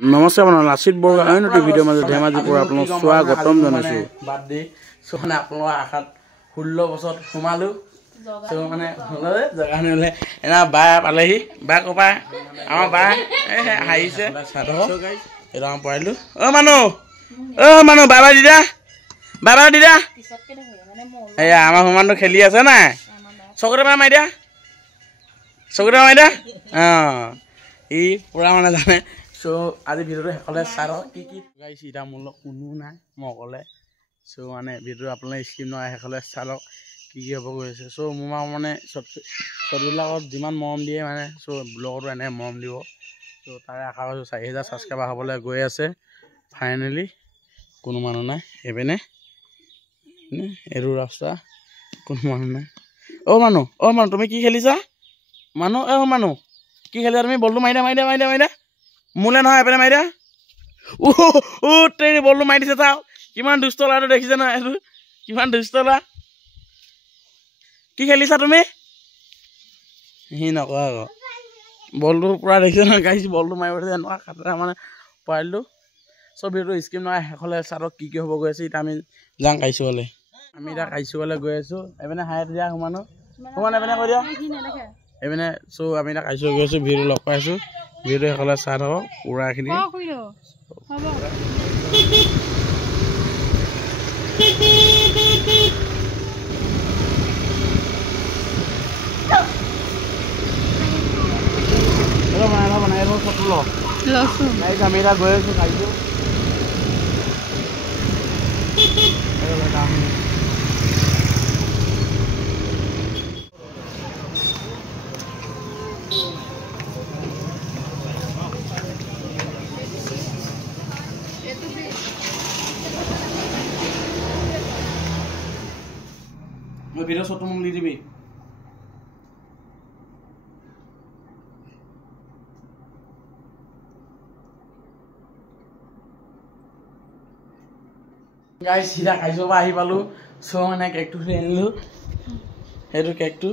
নমস্কাৰ মানে লাচিত বৰুৱা অন্যটো ভিডিঅ' মাজত ধেমাজি পৰা আপোনাক স্বাগতম জনাইছোঁ। বাৰ্থডে চ' মানে আপোনালোকৰ আশাত 16 বছৰত সোমালোঁ। চ' মানে হ'লে জেগা নিলে এনা বা পালেহি বা ক'বা আমাৰ বা হাঁহিছে এইটো আমাৰ পঢ়াইলোঁ। মানুহ বাবা দিদা এয়া আমাৰ সমানটো খেলি আছে নাই চকুতে মাৰি দিয়া ই পূৰা মানে জানে। চ' আজি ভিডিঅ'টো শেষলৈ চাই লওক কি গাইছে এতিয়া মোৰ লগত কোনো নাই মই অকলে। চ' মানে ভিডিঅ'টো আপোনালোকে স্ক্ৰীন নহয় শেষলৈ চাই লওক কি হ'ব গৈ আছে। চ' মোৰ মানে চববিলাকত যিমান মৰম দিয়ে মানে চ' ব্লগতো এনেকৈ মৰম দিব। চ' তাৰে আশা কৰিছোঁ 4000 ছাবস্ক্ৰাইবাৰ হ'বলৈ গৈ আছে ফাইনেলি। কোনো মানুহ নাই এইপিনে এইটো ৰাস্তা কোনো মানুহ নাই। মানুহ তুমি কি খেলিছা মানুহ কি খেলিছা তুমি? বলটো মাৰি দিয়া মোলে নহয় এপিনে মাৰি দিয়া। তেৰি বলটো মাৰি দিছে চাওঁ কিমান দুষ্ট ল'ৰাটো দেখিছে নহয় এইটো কিমান দুষ্ট ল'ৰা। কি খেলিছা তুমি? সি নকয় আকৌ বলটো পূৰা দেখিছে নহয় গাইছ বলটো মাৰিব দিছে এনেকুৱা খাতৰা মানে পাৰিলোঁ। চব ভিডিঅ'টো স্ক্ৰীন নহয় শেষলৈ চাই লওক কি হ'ব গৈ আছে। এতিয়া আমি যাওঁ কাইচুৱালৈ। আমি এতিয়া কাইচুৱালৈ গৈ আছোঁ। এইপিনে হাই দিয়া সোমান এইপিনে কৈ দিয়া এইপিনে। চ' আমি এতিয়া কাইচুৱা গৈ আছোঁ ভিডিঅ'টো লগ পাইছোঁ। ভিডিঅ'টো শেষলৈ চাই থাকক পুৰাখিনি। বনাই ফটো ল আমি এতিয়া গৈ আছোঁ খাইছোঁ। ভিডিঅ' শ্বটটো মোক দি দিবি। গাইছ চিধা কাইচৰ পৰা আহি পালোঁ। চ' মানে কেকটো আনিলোঁ সেইটো কেকটো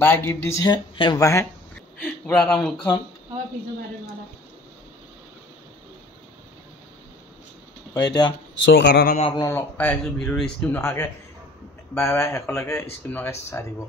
বাই গিফ্ট দিছে। বাই পূৰা এটা মুখখন এতিয়া চ' কাৰণে মই আপোনাক লগ পাই আহিছোঁ। ভিডিঅ'টো স্ক্ৰীন নহাকৈ বাই শেষলৈকে স্ক্ৰীন নহাকৈ চাই দিব।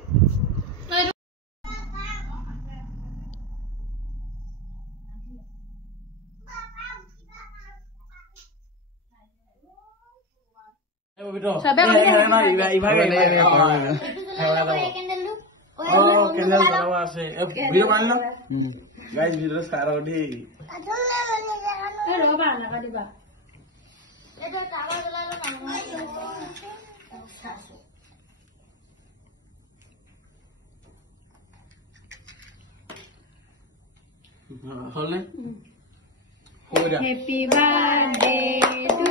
Happy birthday to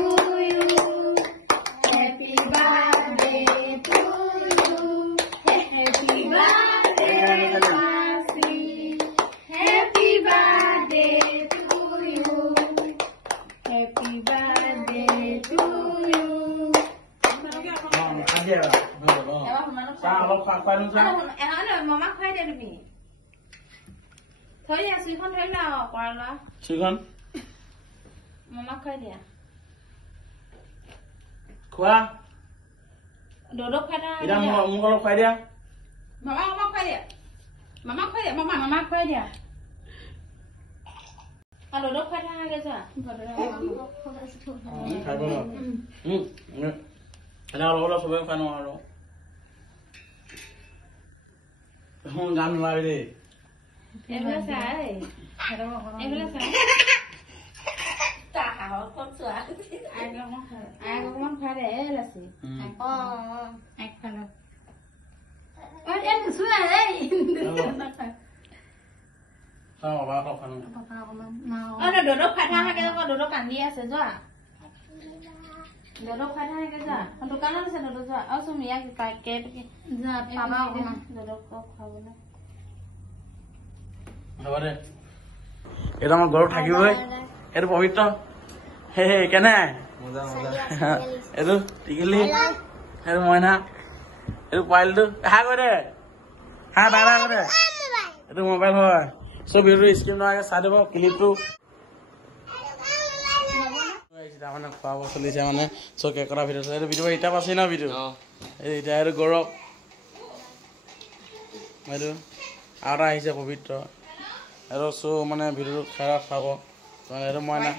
you. Happy birthday to you. Happy birthday, Masi. Happy birthday to you. Happy birthday to you. Mama khai de তুমি থৈ দিয়া সুইখন থৈ না কৰালা সুইখন মামা খাই দিয়া খোৱা দোদো খাইটা এটা মোক অলপ খাই দিয়া মামা খাই দিয়া মামা খাই দিয়া আর দোদো খাইটা গেছা খাইব না এটা অলপ সবে খাই নাও আৰু হুন গান মাৰি দে এগুলা চাই con sữa ai có món khoai để là gì ai khoai đâu em thử xuống này đây sao mà ba không ăn nó đồ đốt khoai thang hay cái con đồ đốt cản đi sẽ rồi đồ đốt khoai thang hay cái gì con đồ cản nó sẽ đồ đốt rồi áo sơ mi cái cái kẹp giờ papa không đồ đốt khoai bữa nay হ'ব দে এটা আমাৰ ঘৰত থাকিবই এইটো পবিত্ৰ হে কেনে এইটো টিকিলি এইটো মইনা এইটো পাইলটো হা কৈ দে হা বাই বাই কৈ দে এইটো মোবাইল হয় চ' ভিডিঅ'টো স্কিপ নোহোৱাকৈ চাই দিব ক্লিপটো মানে খোৱা বোৱা চলিছে মানে চ' কেক কটা ভিডিঅ' এইটো ভিডিঅ' এতিয়া পাইছে ন ভিডিঅ' এতিয়া এইটো গৌৰৱ এইটো আৰু এটা আহিছে পবিত্ৰ আৰু চ' মানে ভিডিঅ'টো খাই চাব এইটো মই না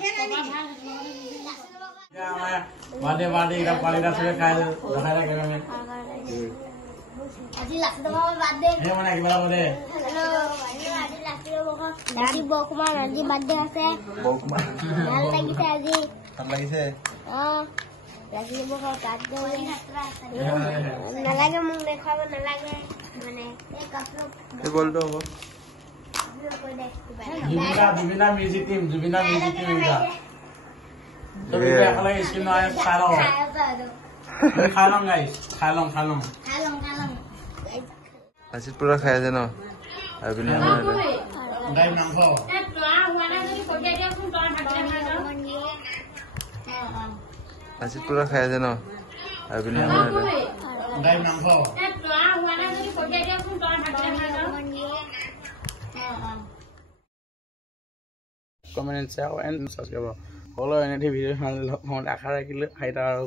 বাৰ্থডে এইকেইটা পোৱালিকেইটা চবে খাই দেখাই থাকে মানে মানে কিবা এটা দে আজি বকুমাৰ আজি বাৰ্থডে আছে ভাল লাগিছে আজি লাগিব নালাগে মোক দেখুৱাব নালাগে মানে জুবিনা মিউজিক টিম খাই লওঁ গাইছ খাই লওঁ আজি পুৰা খাই আছে ন গাই মাংস আজি পুৰা খাই আছে ন গাই মাংস কমেণ্ট শ্বেয়াৰ এণ্ড ছাবস্ক্ৰাইব সকলো এনেকৈ ভিডিঅ' আশা ৰাখিলোঁ 4টা আৰু